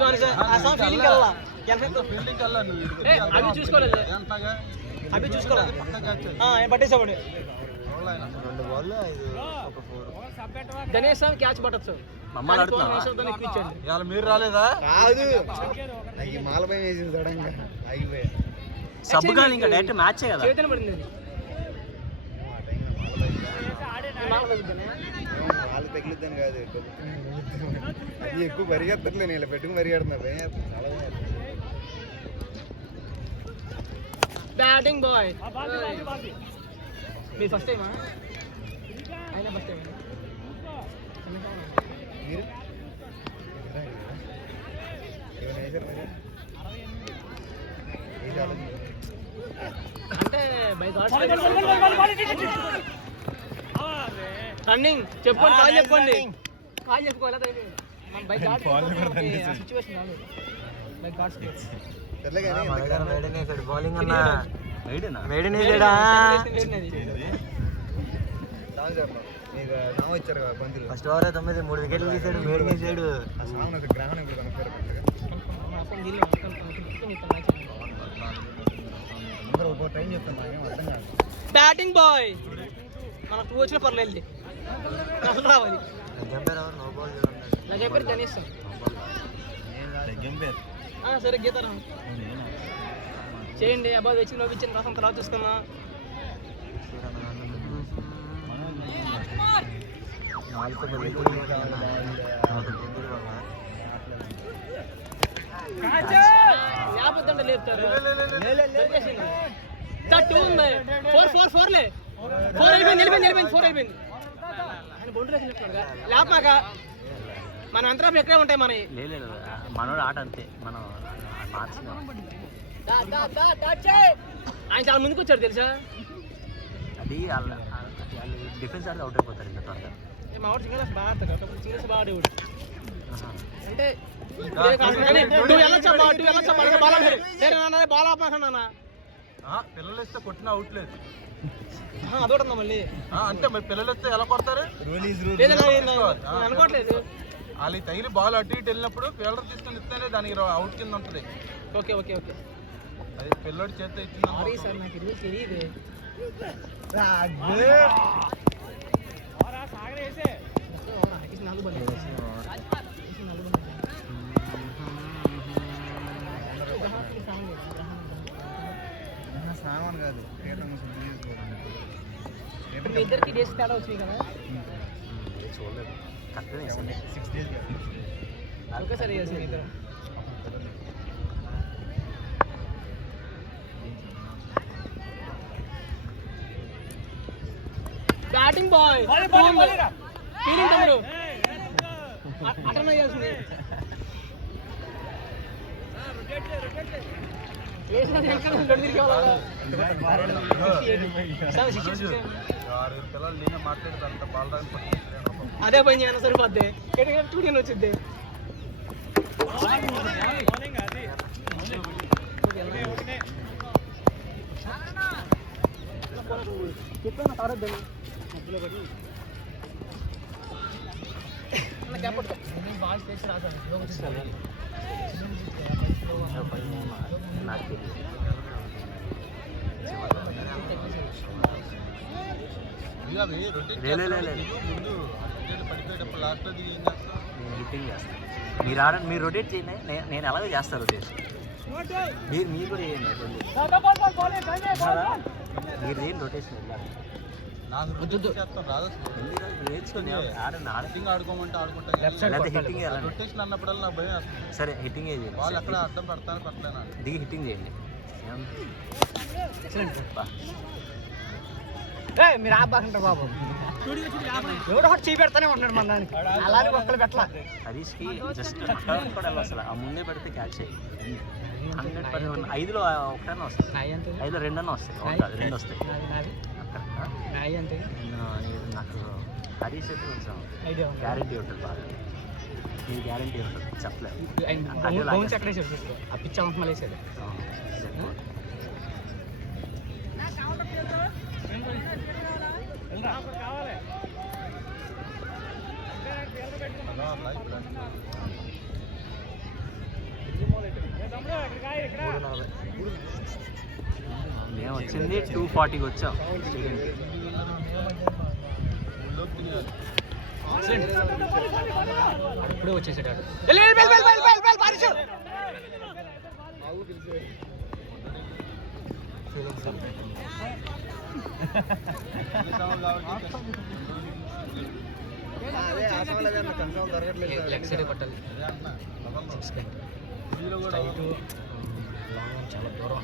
Sorry sir ఆ song feeling కల్లా feeling కల్లా అవి చూసుకోలేదు అవి చూసుకోలేదు ఏం పట్టేసాడు గణేష్ క్యాచ్ పట్టచ్చు మీరు రాలేదా రాదు మాలపై వేసింది సడన్ గా అయిపోయా సబ్గా ఇంకా డైరెక్ట్ మ్యాచ్ కదా చేతన పడింది వాళ్ళు తగిలిద్దాను కాదు అది ఎక్కువ పరిగెత్తట్లే నేను ఇలా పెట్టుకుని పరిగెడుతున్నా బ్యాటింగ్ బాయ్ మీ ఫస్ట్ టైమా అయినా ఫస్ట్ టైం మీరు అంటే రన్నింగ్ చెప్పండి కాల్ చెప్పుకోండి కాల్ చెప్పుకోవాలి బైక్ సిచ్యువేషన్ రాదు బైక్ బౌలింగ్ అన్నా ఫస్ట్ ఓవర్ 9 3 వికెట్లు తీసాడు వేడి వేసాడు బ్యాటింగ్ బాయ్ మనకు 2 వచ్చిన పర్లేదు అసలు రావాలి నా చెప్పారు గణేష్ సరే గీతారా చేయండి అబ్బాయి వచ్చి నవ్వించిన రసం తర్వాత చూసుకున్నా లేకపోతే లేపుతారు 2 ఉంది 4 అయిపోయింది 4 అయిపోయింది ఆయన బౌండరీ లేపాక మన అంతరాపు ఎక్కడే ఉంటాయి మన మనోడు ఆట అంతే మనం ఆయన చాలా ముందుకు వచ్చాడు తెలుసా అది డిఫెన్స్ ఆడితే అవుట్ అయిపోతారు ఇంకా త్వరగా మా వాడు సింగర్స్ బాగా ఆడతాడు సింగర్స్ బాగా ఆడేవాడు అంటే బాల్ ఆపేసాను పిల్లలు ఇస్తే కొట్టిన అవుట్ లేదు అదొకటి మళ్ళీ అంటే మరి పిల్లలు వస్తే ఎలా కొడతారు అనుకోవట్లేదు వాళ్ళు తగిలి బాల్ అటు ఇటు వెళ్ళినప్పుడు ఫీల్డర్ తీసుకొని ఇస్తేనే దానికి అవుట్ కింద ఉంటుంది ఓకే ఓకే ఓకే అది పిల్లడి చేత ఇచ్చింది సార్ నాకు ఇది తెలియదు సామాన్ కాదు ఇద్దరికి డేస్ తేడా వచ్చింది కదా చూడలేదు కరెక్ట్గా 6 days ఒకేసారి చేసింది ఇద్దరు బ్యాటింగ్ బాయ్ ఫీలింగ్ తమ్ముడు అటెండ్ చేయాల్సింది అదే పని చేయను సరిపోద్ది టూడియన్ వచ్చింది చెప్పాను తారద్దని బాగా చేసి రాశాను హిట్టింగ్ చేస్తాను మీరు రొటేట్ చేయండి నేను ఎలాగో చేస్తాను రొటేషన్ మీరు కూడా చేయండి మీరు ఏం రొటేషన్ సరే హిట్టింగ్ దిగి హిట్టింగ్ చేయండి మీరు ఆబాకంటారు బాబు ఎవడో ఒకటి చేయి పెడతానే ఉంటున్నాడు మన దానికి అలానే ఒక్కలు పెట్టాల హరీష్కి జస్ట్ అసలు ఆ ముందే పెడితే క్యాచ్ అయ్యి 100% 5లో 1 వస్తుంది 5లో 2 వస్తాయి 2 వస్తాయి నాకు హరీష్ అయితే కొంచెం గ్యారంటీ ఉంటుంది బాగా మీ గ్యారంటీ ఉంటుంది చెప్పలేదు ఆ పిచ్చి అమ్మ మళ్ళీ వేసాడు మేము వచ్చింది 240కి వచ్చాం స్టేడియంకి. ఇప్పుడే వచ్చేసాడు. లెగ్ సైడ్ కొట్టాలి. చాలా దూరం.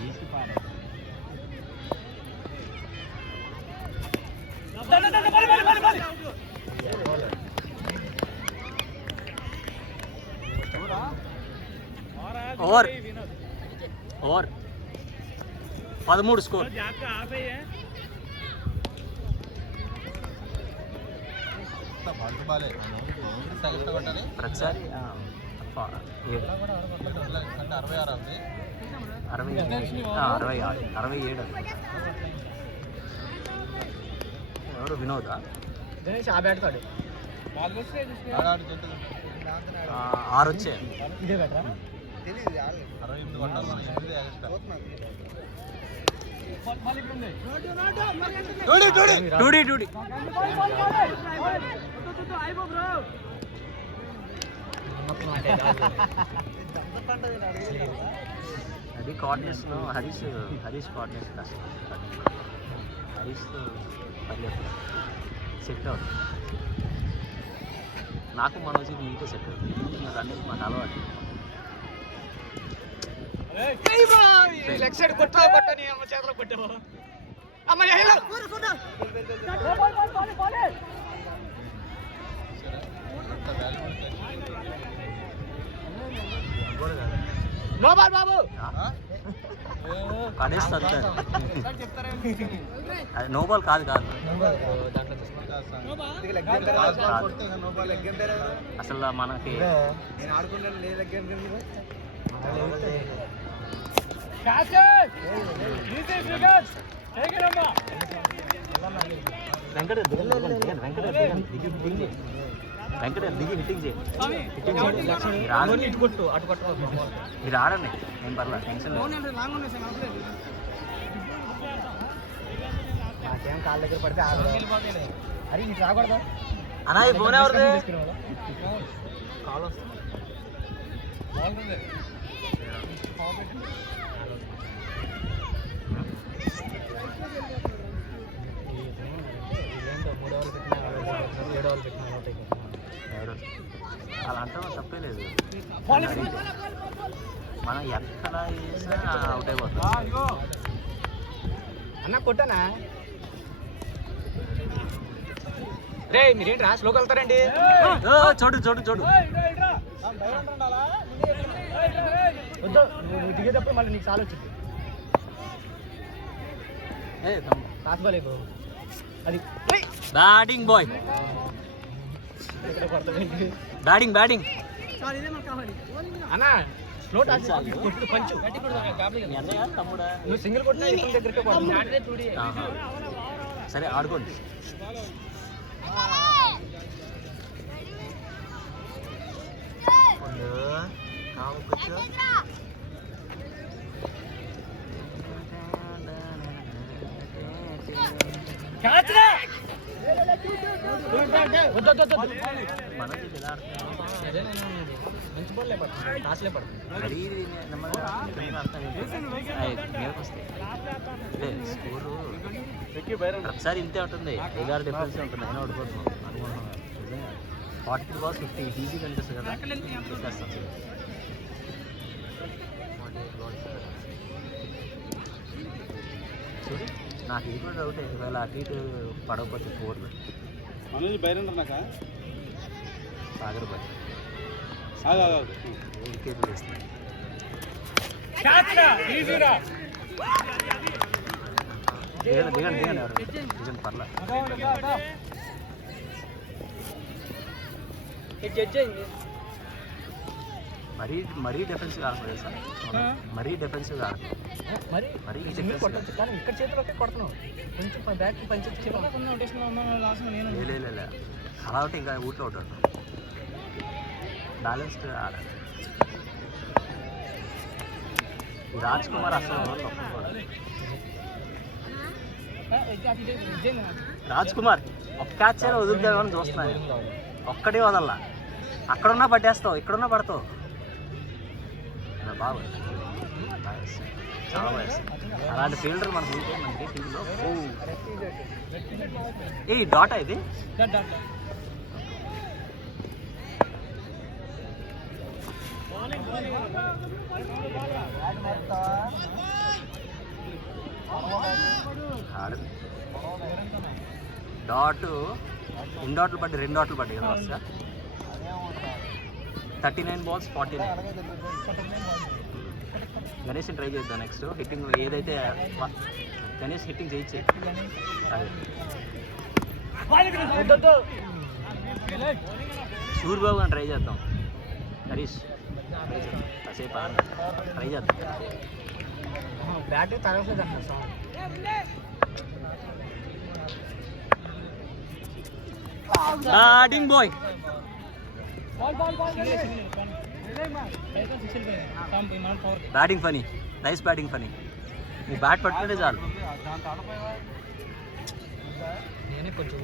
Over 13 score. ప్రతిసారి 67. ఎవరు వినోదా? గణేష్ ఆ బ్యాట్తాడు. 6 వచ్చాయి. ఇదే బ్యాటరా? అది కోఆర్డినేషన్ హరీష్ కోఆర్డినేషన్ కష్టం. హరీష్ పరిగెత్తాలి సెట్ అవుతుంది. నాకు మనోజ్కి నీటే సెట్ అవుతుంది. రన్నింగ్ మాకు అలవాటు. లెగ్ సైడ్ కొట్టని అమ్మ చేతిలో కొట్టావు. అమ్మ నో బాల్ బాబు పడేస్తుంది. నో బాల్ కాదు అసలు మనకి వెంకట దిగి హిట్టింగ్ చేయండి. మీరు ఆడండి, నేను పర్లేదు, టెన్షన్ నాకేం కాళ్ళ దగ్గర పడితే అరే ఇటు రాకూడదా అన్నా? ఈ ఫోన్ ఎవరిది? కాల్ వస్తుంది. అలా అంటే తప్పే లేదు. మనం ఎక్కడ వేసినా అవుట్ అయిపోతుంది. అన్న కొట్టానా? రే మీరేంటి రా స్లోకి వెళ్తారండి? చూడు నువ్వు దిగేటప్పుడు మళ్ళీ నీకు చాలా వచ్చింది. కాసుబాలేదు అది బ్యాటింగ్ బాయ్. బ్యాటింగ్ అన్నా స్లో పంచు నువ్వు సింగిల్ కొట్టినా ఇతని దగ్గరికి పడుతుంది. సరే ఆడుకోండి. మంచి బాల్ పడుతుంది, టాస్లే పడుతుంది. స్కోరు ఒకసారి ఇంతే ఉంటుంది. 11 డిఫరెన్స్ ఉంటుంది. అయినా ఓడిపోతున్నాం అనుకుంటున్నాం. నిజంగా 40 balls 50 ఈజీ కనిపిస్తుంది కదా. చూడు నాకు ఇది కూడా డౌట్. ఒకవేళ అటు ఇటు పడకపోతే 4 సాగర్ బాయ్ వికెట్లు వేస్తాయి. దిగండి పర్లా. మరీ డెఫెన్సివ్ ఆడుతుంది సార్. మరీ డెఫెన్సివ్ ఆడుతుంది. మరీ కొట్టచ్చు కానీ ఇక్కడ చేతిలోకే కొడుతున్నావు. కొంచెం బ్యాట్ పంచి అలా ఒకటి ఇంకా ఊట్లో ఉంటాడు. బ్యాలెన్స్డ్ ఆడాలి. రాజ్ కుమార్ అసలు రాజ్ కుమార్ ఒక్క క్యాచ్ అయినా వదులుతామని చూస్తున్నాను. ఒక్కడే వదల్లా. అక్కడున్నా పట్టేస్తావు, ఇక్కడున్నా పడతావు. బాగా చాలా బాగా. అలాంటి ఫీల్డర్ మనకు ఉంటే మనకి టీంలో. ఏ డాటా ఇది డాట్ ఎన్ని డాట్లు పడ్డాయి? 2 డాట్లు పడ్డాయి కదా వస్తా. 39 balls 49. గణేష్ ట్రై చేద్దాం నెక్స్ట్ హిట్టింగ్. ఏదైతే గణేష్ హిట్టింగ్ చేయొచ్చే అదే. సూర్యబాబు అని ట్రై చేద్దాం. హరీష్ ట్రై చేద్దాం, కాసేపు ట్రై చేద్దాం. బ్యాటింగ్ తరగలేదు అన్న sir. Batting boy batting funny. Nice batting funny. నీ బ్యాట్ పట్టుకుంటే చాలు. నేనే కొంచెం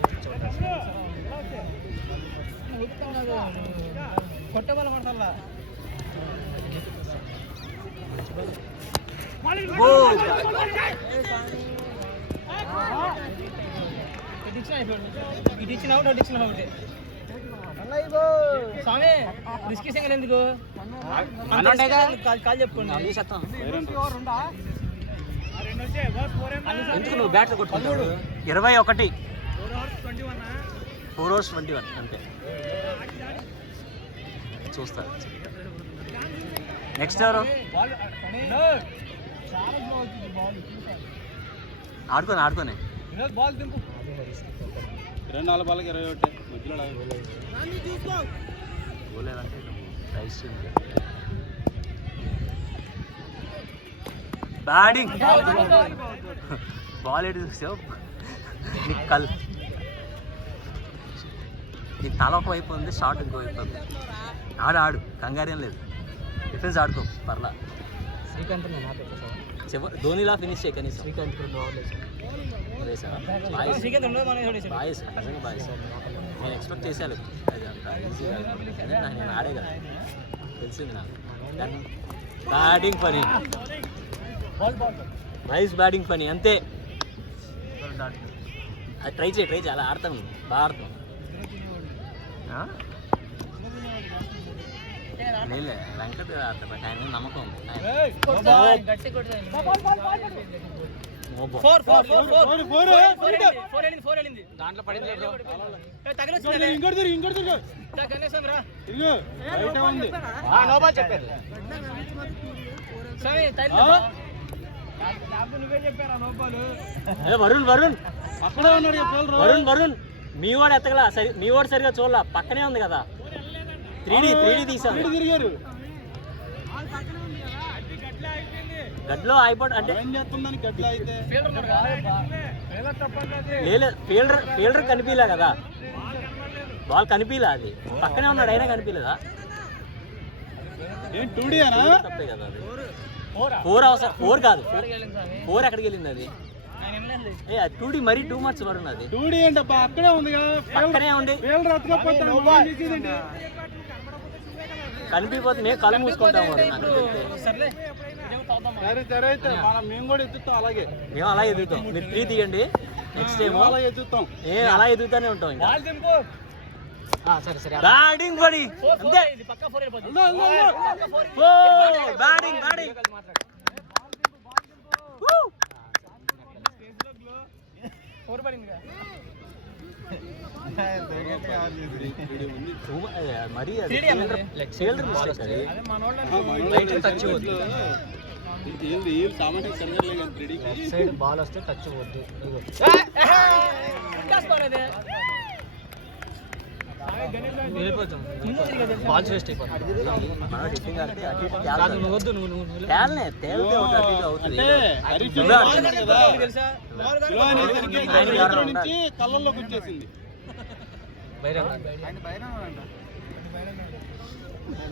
స్వామి రిస్కీ సింగల్ ఎందుకు కాల్ చెప్పుకోండి. ఎందుకు నువ్వు బ్యాట్ కొట్టుకుంటావు? 21 4 overs 21 అంతే. చూస్తారు నెక్స్ట్ ఎవరు? ఆడుకోనే 24 బాల్కి 21 మధ్యలో పోలేదంటే బ్యాటింగ్ బాల్ ఎటు చూసావు? నీ తల ఒక వైపు ఉంది, షార్ట్ ఇంకో వైపు ఉంది. ఆడు కంగారేం లేదు. డిఫెన్స్ ఆడుకో పర్లా. శ్రీకాంత్ ధోనిలా ఫినిష్ చేయ కనీసం. శ్రీకాంత్ బాయ్స్ నేను ఎక్స్పెక్ట్ చేశాను. అది అంత ఈజీగా నేను ఆడే కదా, తెలిసింది నాకు. బ్యాటింగ్ పని, నైస్ బ్యాటింగ్ పని అంతే. అది ట్రై చేయి అలా ఆడతాం, బాగా ఆడతాం. లేదు వెంకట్ ఆడతాడు, ఆయన నమ్మకం ఉంది. దాంట్లో పడింది వరుణ్ మీ వాడు ఎత్తగలా, మీ వాడు సరిగా చూడాల, పక్కనే ఉంది కదా. 3D తీసారు. గడ్లో అయిపోయి అంటే ఫీల్డర్ కనిపించలే కదా, బాల్ కనిపించలే. అది పక్కనే ఉన్నాడు అయినా కనిపించలేదా? తప్పే కదా అది. 4 అవసరం, 4 కాదు, 4 ఎక్కడికి వెళ్ళింది అది? 2D మరీ టూ మచ్ వరుణ్. అది 2D అంటే అక్కడే ఉంది కదా, పక్కనే ఉండి కనిపిపోతే మేము కళ్ళు మూసుకుంటాం. మేము కూడా ఎత్తుతాం, అలాగే మేము అలా ఎదుగుతాం. మీరు 3 తీయండి, నెక్స్ట్ టైం అలా ఎదుగుతాం. అలా ఎదుగుతానే ఉంటాం. ఇంకా బ్యాటింగ్ పడి అంతే. బ్యాటింగ్ మరి ఫీల్డర్ మిస్టేక్ అది. టచ్ వద్దు, సైడ్ బాల్ వస్తే టచ్ వద్దు. బాల్స్ వేస్ట్ అయిపోతుంది. కళ్ళల్లోకి వచ్చేసింది.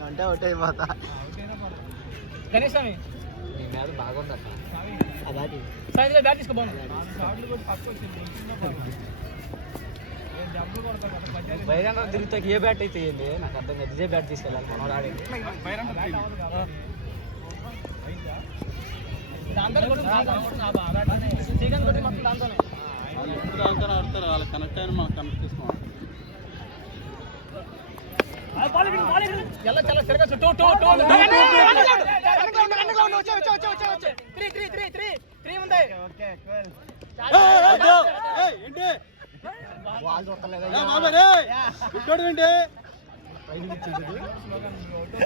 అంటే ఒకటే అయిపోతా. గణేష్ మీద బాగుంది బ్యాట్ తీసుకో బైరన్ తిరుగుతా ఏ బ్యాట్ అయితే ఏంది నాకు అర్థం కాదు ఇదే బ్యాట్ తీసుకెళ్ళాలి మనోడు ఆడేది ఆడతారు వాళ్ళు కనెక్ట్ అయిన మాకు కనెక్ట్ చేసుకోవాలి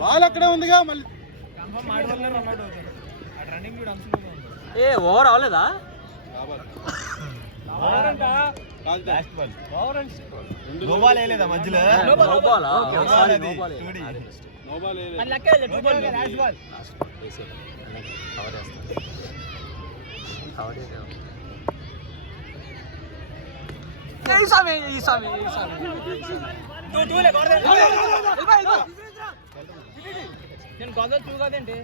బాల్ అక్కడే ఉందిగా మళ్ళీ ఏ ఓవర్ అవ్వలేదా మధ్యలో నేను గొడవ టూ కదండి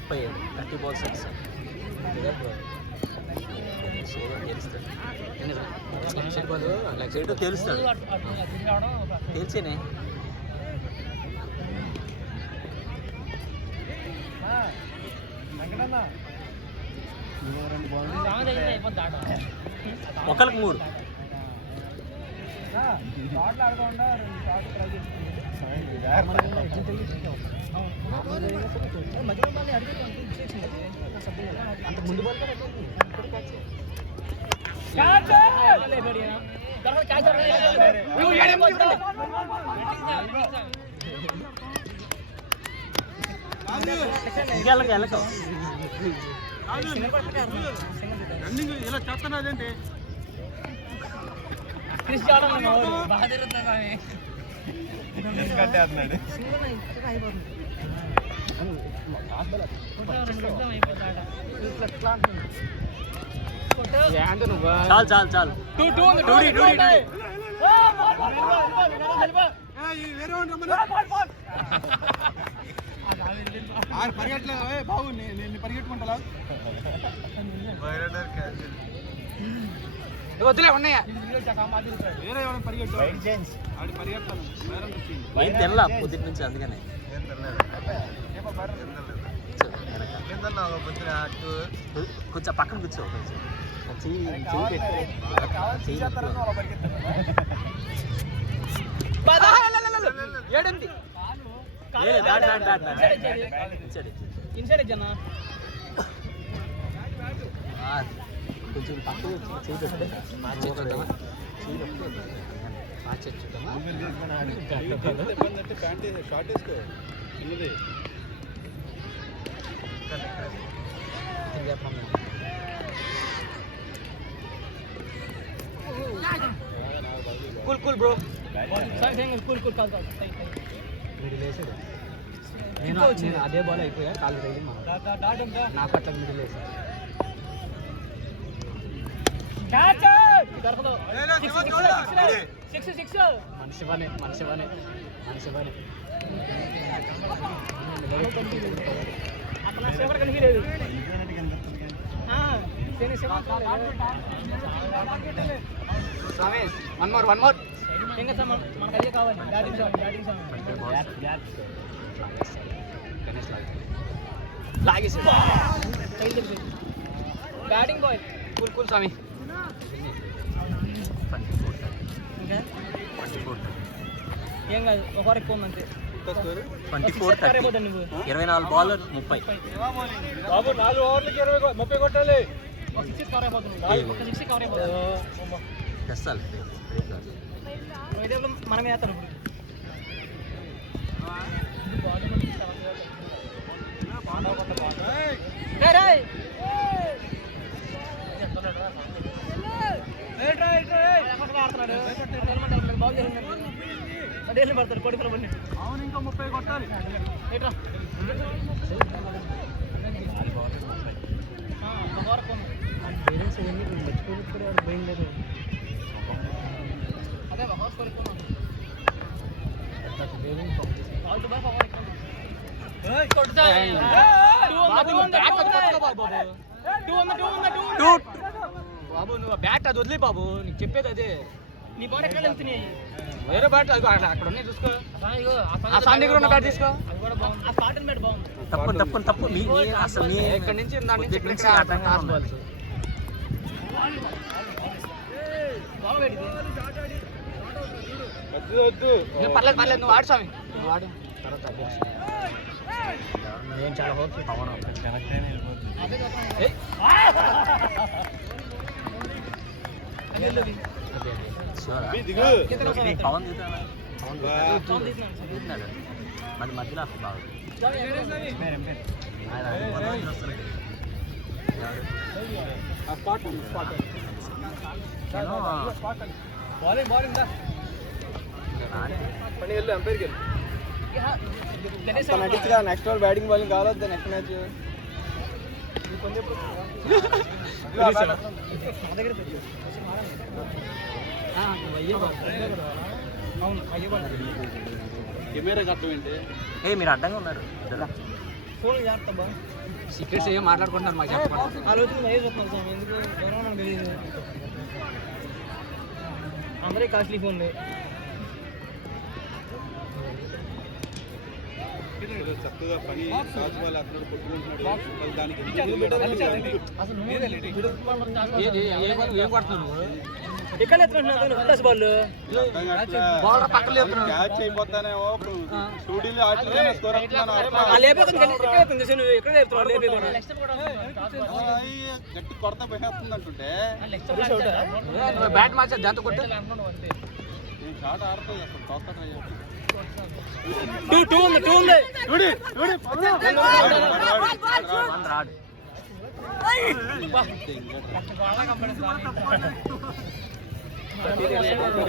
31 30 balls తెలుస్తాడు తెలిసేనే ఒకరికి 3 అంత ముందు రన్నింగ్ ఇలా చేస్తున్నదేంటి చాలు చాలు పరిగెట్టలేదు బాబు నేను పరిగెట్టుకుంటా వద్దులే ఉన్నాయా వేరే ఎవరైనా పరిగెట్టాను ఆడి పరిగెట్టాను ఏం తెల్లా పొద్దుటి నుంచి అందుకనే కొంచెం పక్కన కూర్చో కొంచెం పక్కన షార్ట్ వేసుకో ఉన్నది కూల్ బ్రో కూల్ కాదు మిడిల్ వేసాడు నేను అదే బాల్ అయిపోయా కాలు తగిలి నాకు అట్లా మిడిల్ వేసాడు మనిషి పనే అట్లా కనిపించలేదు వన్ మోర్ మనకు అదే కావాలి బ్యాటింగ్ బాయ్ కూల్ స్వామి ఏం కాదు ఒకరు ఎక్కువ అంతే 24 బాల్ 30 బాబు 4 ఓవర్లకి 30 కొట్టాలి మనం వేస్తాం అదేళ్ళు పడతారు కొడుకుల బండి అవును ఇంకా 30 కొట్టాలి ఏట్రా పేరెంట్స్ ఇవన్నీ మర్చిపోయి కూడా వాడు పోయిండదు. అదే హౌస్ కొనుక్కున్నాను. బాబు నువ్వు బ్యాట్ అది వదిలే బాబు, నీకు చెప్పేది అదే. నీ బాల్ ఎక్కడ వెళ్తున్నాయి? వేరే బ్యాట్ అక్కడ ఉన్నాయి చూసుకో. ఆ సాన్ దగ్గర ఉన్న బ్యాట్ తీసుకో. తప్పు అసలు మీ ఇక్కడ నుంచి దాని నుంచి ఇక్కడ పర్లేదు నువ్వు ఆడు స్వామి, నువ్వు ఆడు. నేను చాలా హోప్స్ పవన్ పవన్ తీసినాడు మరి మధ్యలో అసలు బాగా నెక్స్ట్ బాల్ బ్యాటింగ్ బాలింగ్ కావాలి. నెక్స్ట్ మ్యాచ్ కెమెరా కట్టమంటే మీరు అడ్డంగా ఉన్నారు ఫోన్ చేస్తా సీక్రెట్స్ ఏం మాట్లాడుకుంటున్నారు మాకు చెప్పండి. ఆలోచన ఎందుకు తెలియదు. అందరే కాస్ట్లీ ఫోన్లు. చక్కగా పని రాజువాళ్ళు అక్కడ కొట్టుకుంటున్నాడు. దానికి ఏం కొడుతున్నావు? ఇక్కడ బాల్ బౌలర్ పక్కన క్యాచ్ అయిపోతానేమో స్టూడియోలో గట్టి కొరత పోయేస్తుంది అంటుంటే బ్యాట్ మార్చా దాంతో కొట్టు. నేను షాట్ ఆడుతుంది అసలు కొత్త ట్రై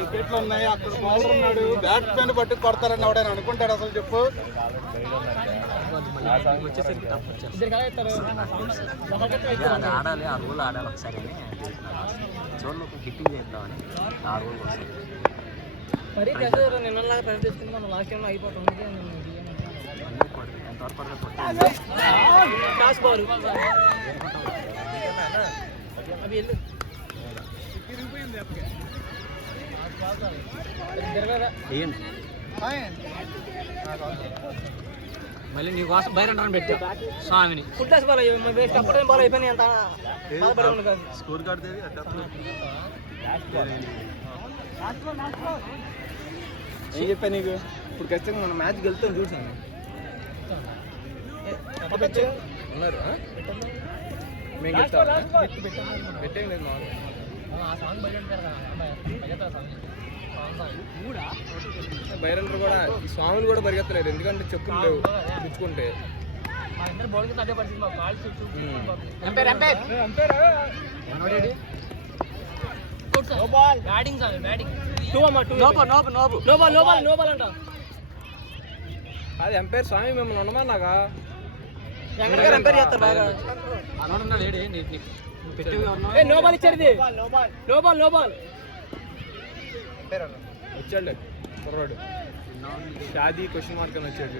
వికెట్లు ఉన్నాయి. అక్కడ బౌలర్ ఉన్నాడు, బ్యాట్స్మెన్ పట్టి కొడతారని ఎవడైనా అనుకుంటాడు అసలు చెప్పు. ఆడాలి ఆ రోజులు ఆడాలి ఒకసారి చూడండి హిట్టింగ్ చేద్దామని ఆ రోజు మరీ నిన్నలాగా ప్లాన్ చేసుకుంటే మనం లాస్ట్ టైంలో అయిపోతుంది. టాస్ బాల్ అవి వెళ్ళు మళ్ళీ నీ కోసం బయట పెట్టా స్వామిని. ఫుల్ టాస్ బాల్ వేస్ట్ అప్పుడే బాల్ అయిపోయినాయి. అంత బాధపడే కాదు. స్కోర్ కార్డ్ ఏం చెప్పా నీకు? ఇప్పుడు ఖచ్చితంగా మనం మ్యాచ్ గెలుతాం చూసాను. ఉన్నారు మేము పెట్టేం లేదు. బైరన్లు కూడా ఈ స్వాములు కూడా పరిగెత్తలేదు, ఎందుకంటే చెప్పులు లేవు పుచ్చుకుంటే. అది ఎంపైర్ స్వామి మిమ్మల్ని ఉండమన్నాగా ఎంపైర్ చేస్తారు బాగా. నోబాల్ ఇచ్చాడు, నోబాల్ వచ్చాడు కుర్రాడు. షాదీ క్వశ్చన్ మార్క్ అని వచ్చాడు.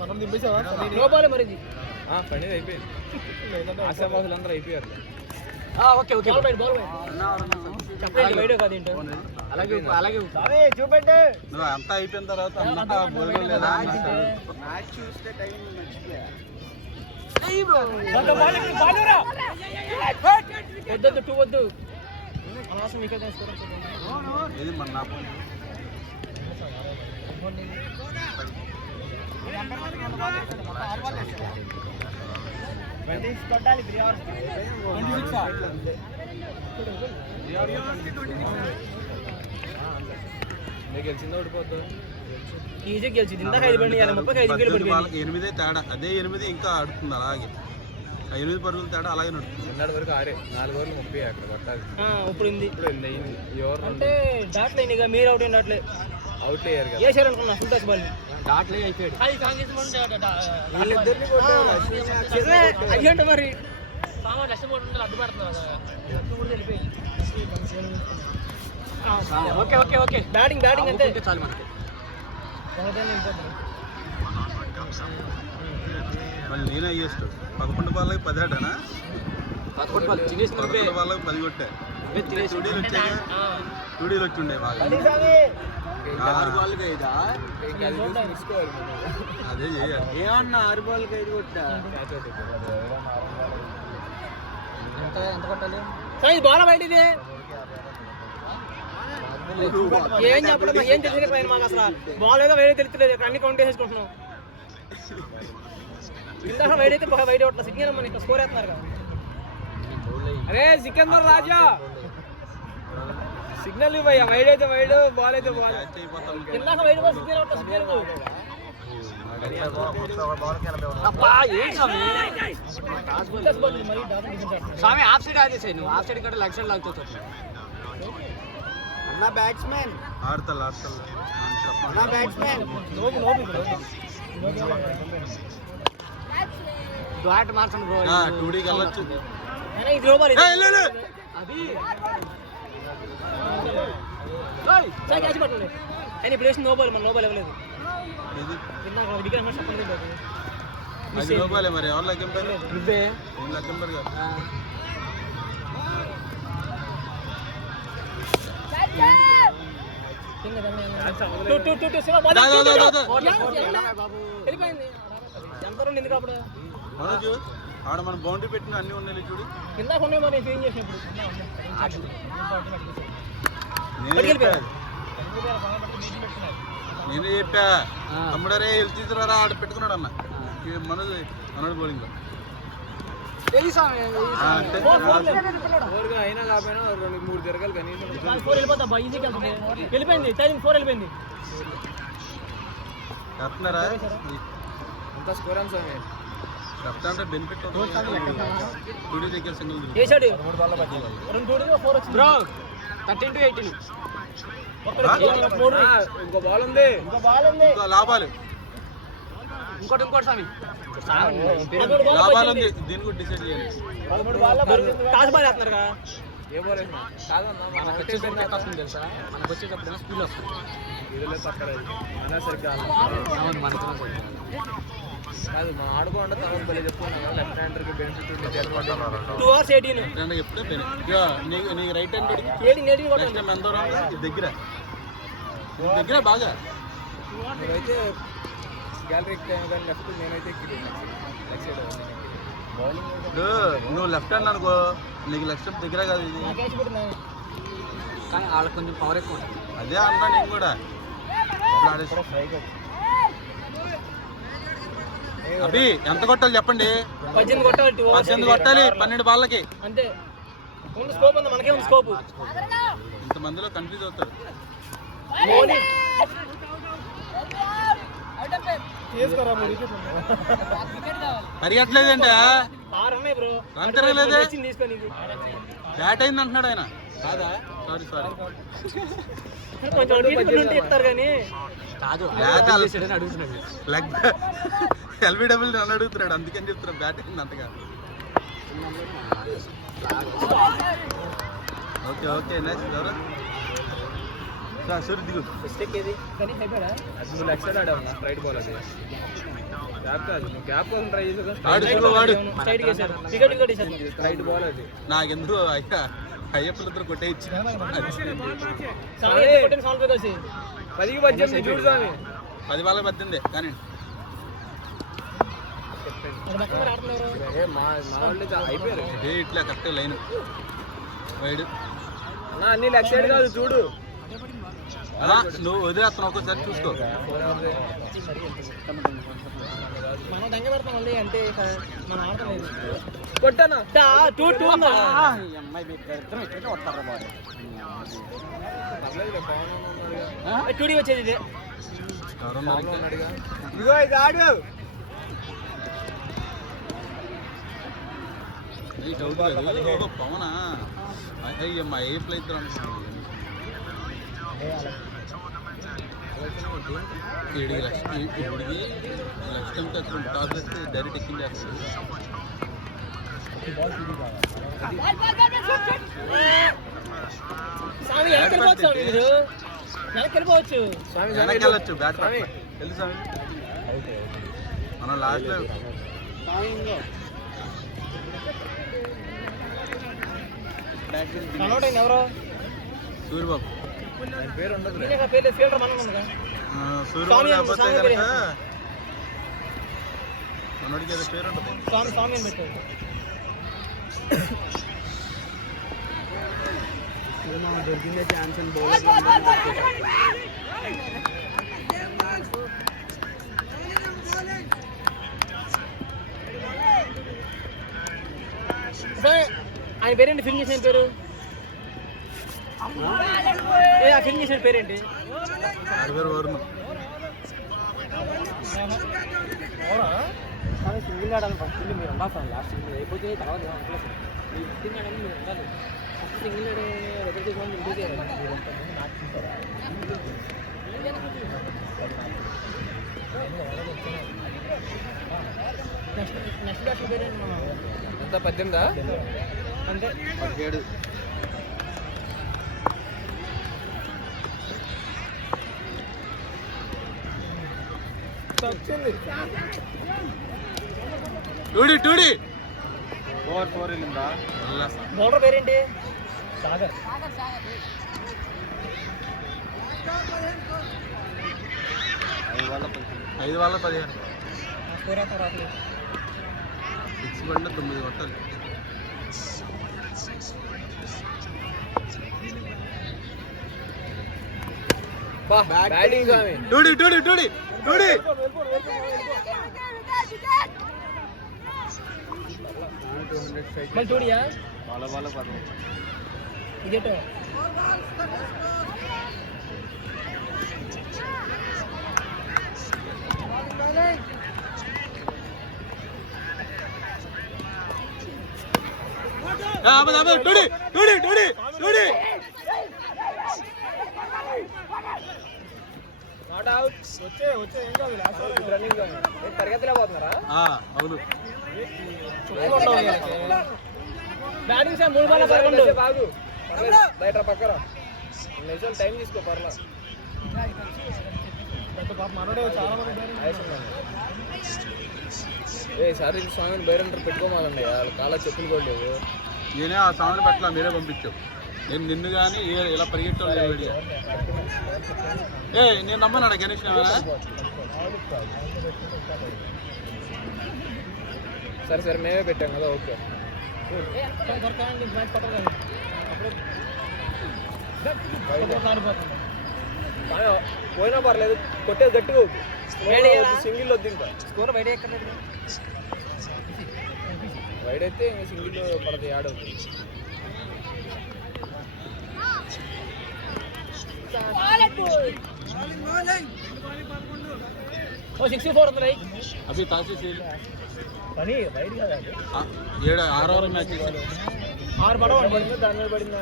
మనం దింపేసావా? నోబాల్ మరి పని అయిపోయింది. ఆశాబాహులు అందరూ అయిపోయారు. ఓకే ఓకే అలాగే చూపెట్టు. నువ్వు అంతా అయిపోయిన తర్వాత మ్యాచ్ చూస్తే టైం వద్దు టూ వద్దు. ఇది మన గెలిచిందో ఓడిపోద్దు. ఈజీ గెలిచింది. ఇందాక 5 బండి 35 వేలు పడిపోయింది. 8 తేడా, అదే 8 ఇంకా ఆడుతుంది అలాగే. 8 పరుగుల తేడా అలాగే నడుస్తుంది. నిన్నటి వరకు 6 4 ఓవర్లు 30 అక్కడ కొట్టాలి. ఇప్పుడు అంటే డాట్లు అయినాయి. మీరు అవుట్ అయిన డాట్లే అవుట్ అయ్యారు కదా. వేసారు అనుకున్నా ఫుల్ టచ్ బాల్. డాట్లో అయిపోయాడు వీళ్ళిద్దరిని కొట్టాడు, అశ్విని యాక్చువల్లీ అయ్యంట మరి ఓకే ఓకే ఓకే బ్యాటింగ్ అంతే చాలు మనకి మళ్ళీ నేను అయ్యేస్తాడు 11 బాళ్ళకి 10 ఆడానా 11 బాల్ తినేసి 11 బాళ్ళకి 10 కొట్టా స్టూడియోలు వచ్చాయి స్టూడియోలు వచ్చిండే బాగా అదే చేయాలి ఏమన్నా 6 బాల్కి 5 కొట్టా ఎంత కొట్టాలి బాల్ బయట ఇది ఏం చెప్పడం ఏం తెలియదు మాకు అసలు బాల్ ఏదో వేరే తెలుస్తలేదు అన్ని కౌంట్ వేసుకుంటున్నాం ఇందాక వైడ్ అయితే వైడ్ అవుట్లా సిగ్నల్ మనకి స్కోర్ వేస్తున్నారు కదా అరే సికందర్ రాజా సిగ్నల్ ఇవ్వయ్యా వైడ్ అయితే వైడ్ బాల్ అయితే బాల్ ఇందాక వైడ్ బాల్ సిగ్నల్ అవుట్లా సిగ్నల్ స్వామి హాఫ్ సైడ్ ఆదేశాయి నువ్వు హాఫ్ సైడ్ కంటే లెగ్ సైడ్ లాగుతావు నా బ్యాట్స్మెన్ ఆడతాను నా బ్యాట్స్మెన్ బ్యాట్ మార్చండి బ్రో 2D వెళ్ళొచ్చు ఇది గ్లోబల్ అది సార్ క్యాచ్ పట్టండి అని ప్లేస్ నో బాల్ మన నో బాల్ ఇవ్వలేదు ఇందాక వికెట్ నెంబర్ చెప్పలేదు అది లోపాలే మరి ఎవరు లెక్కింపారు నువ్వే నేను లెక్కింపారు కదా మనోజు ఆడ మనం బౌండరీ పెట్టిన అన్ని ఉన్నాయి చూడు కింద ఉన్నాయి మరి ఫీలింగ్ చేసినప్పుడు నేనే చెప్పా తమ్ముడరే వెళ్ళి తీసుకురారా ఆడ పెట్టుకున్నాడు అన్న మనోజ్ మనోడు బౌలింగ్ అయినా కాకపోయినా 2-3 తిరగాలి కనీసం వెళ్ళిపోయింది టైమింగ్ 4 వెళ్ళిపోయింది చెప్తున్నారా అంత స్కోర్ అని స్వామి చెప్తా అంటే బెనిఫిట్ దగ్గర సింగిల్ వేసాడు బ్రో 13-18 ఇంకో బాల్ ఉంది ఇంకో లాభాలు ఇంకోటి స్వామి లాభాలు ఉంది దీన్ని కూడా డిసైడ్ చేయాలి టాస్ బాల్ వేస్తున్నారుగా ఏ బాల్ కాదన్నా మనకు వచ్చేటప్పుడు వస్తుంది తెలుసా మనకు వచ్చేటప్పుడు స్పీడ్ వస్తుంది అవును మనకు కాదు మనం ఆడుకోండి తర్వాత బలి చెప్పుకున్నాం లెఫ్ట్ హ్యాండర్కి బెనిఫిట్ ఉంటుంది 2 hours 18 ఎప్పుడే నీకు రైట్ హ్యాండ్ ఎంత దగ్గర దగ్గర బాగా నువ్వైతే గ్యాలరీ కానీ లెఫ్ట్ నేనైతే నువ్వు లెఫ్ట్ హ్యాండ్ అనుకో నీకు లెఫ్ట్ స్టెప్ దగ్గర కాదు ఇది కానీ వాళ్ళకి కొంచెం పవర్ ఎక్కువ అదే అన్నా నేను కూడా అభి ఎంత కొట్టాలి చెప్పండి 18 కొట్టాలి 18 కొట్టాలి 12 బాళ్ళకి అంతే ఉంది స్కోప్ ఉంది మనకే ఉంది స్కోప్ ఇంతమందిలో కన్ఫ్యూజ్ అవుతారు పరిగెట్లేదంటే రన్ తిరగలేదే బ్యాట్ అయింది అంటున్నాడు ఆయన కాదా సారీ లెగ్ ఎల్బిడబ్ల్యూ నన్ను అడుగుతున్నాడు అందుకని చెప్తున్నాడు బ్యాట్ అయింది అంతగా ఓకే ఓకే నెక్స్ట్ ఎవరు సూర్య దిగు నువ్వు లెగ్ సైడ్ ఆడావు రైట్ బాల్ అది గ్యాప్ కాదు నువ్వు గ్యాప్ కోసం ట్రై చేసావు వాడు సైడ్ చేశారు వికెట్ రైట్ బాల్ అది నాకెందుకు అయ్యప్పలిద్దరు కొట్టేయచ్చు 10-18 చూడు స్వామి 10 బాల్ 18 కానీ అయిపోయారు ఇట్లా కరెక్ట్ లైన్ వైడ్ అన్ని లెగ్ సైడ్ కాదు చూడు నువ్వు వదిలేస్తున్నావు ఒకసారి చూసుకో మనం దంగ పెడతాం మళ్ళీ అంటే మనం ఆడలేదు కొట్టానా 2-2 అమ్మాయి టూడీ వచ్చేది ఇదే ఇదిగో ఇది ఆడు పవనా అయ్యమ్మా ఏ ప్లేస్ ఏడు లక్షలు ఇప్పటికి లక్ష అంటే అక్కడ టాస్ వేస్తే డైరెక్ట్ ఎక్కింది స్వామి వెళ్ళిపోవచ్చు స్వామి మీరు వెళ్ళిపోవచ్చు స్వామి వెళ్ళొచ్చు బ్యాట్ తెలుసు స్వామి మనం లాస్ట్లో కనౌట్ అయింది ఎవరో సూర్యబాబు పేరు ఉండదు పేరు ఫీల్డర్ మనం ఉందిగా సూర్యబాబు లేకపోతే కనుక మనోడికి ఏదో పేరు ఉంటుంది స్వామి అని పెట్టారు దొరికిందే ఛాన్స్ అని ఆయన పేరేంటి ఫిల్మ్ చేసిన పేరు ఆ ఫిల్మ్ చేసిన పేరేంటి సింగిల్ ఆడాలి ఫస్ట్ మీరు ఉండాలి సార్ లాస్ట్ సింగిల్ అయిపోతే తర్వాత మీరు ఫిఫ్టీన్ ఆడాలి మీరు ఉండాలి ఫస్ట్ సింగిల్ ఆడే దగ్గర తీసుకొని ఇంటూ చేయాలి నెక్స్ట్ బ్యాట్ పేరేంటి ఎంత 18 అంతే 17 వచ్చింది టూడి 4 వెళ్ళిందా బౌలర్ పేరేంటి సాగర్ 5/15 స్కోర్ ఎంత రాదు 6 బండ్ల 9 కొట్టాలి బ్యాటింగ్ స్వామి టూడి మళ్ళీ చూడియా వాళ్ళ ఇదేటో టూడి నాట్ అవుట్ వచ్చే ఏం కాదు లాస్ట్ రన్నింగ్ పరిగెత్తలేకపోతున్నారా అవును బ్యాటింగ్ సార్ 3 బాల్ 11 బాగు బయట పక్కన నిజం టైం తీసుకో పర్లా మనోడే చాలా మంది సారీ స్వామిని బైరంటర్ పెట్టుకోమాలండి వాళ్ళ కాళ్ళ చెప్పులు కూడా లేవు నేనే ఆ సామాన్ పట్ల మీరే పంపించావు నేను నిన్ను కానీ ఇలా పరిగెట్టాలి నేను నమ్మన్నాడు గణేష్ సరే మేమే పెట్టాం కదా ఓకే పోయినా పర్లేదు కొట్టేది గట్టిగా సింగిల్ వద్దు ఇంకా స్కోర్ వైడ్ వైడ్ అయితే ఇంకా సింగిల్ పడదు యాడ్ అవుతుంది 64 ఉంది రైట్ అవి తాసేసి పని వైడ్ కదా 6 ఓవర్ మ్యాచ్ 6 పడవ దాని మీద పడిందా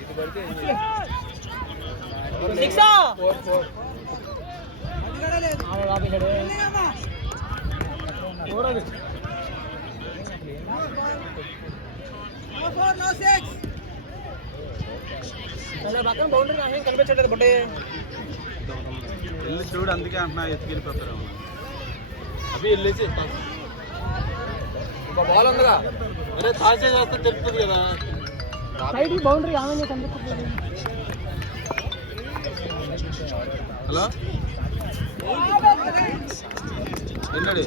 ఇది పడితే 6 పక్కన బౌండరీ నాశనం కనిపించట్లేదు బట్టే వెళ్ళి చూడు అందుకే అంటున్నా ఎత్తుకెళ్ళిపోతారు అవి వెళ్ళేసి ఒక బాల్ ఉందిగా అరే తాసే చేస్తే తెలుస్తుంది కదా బౌండరీ హలో ఎన్నడి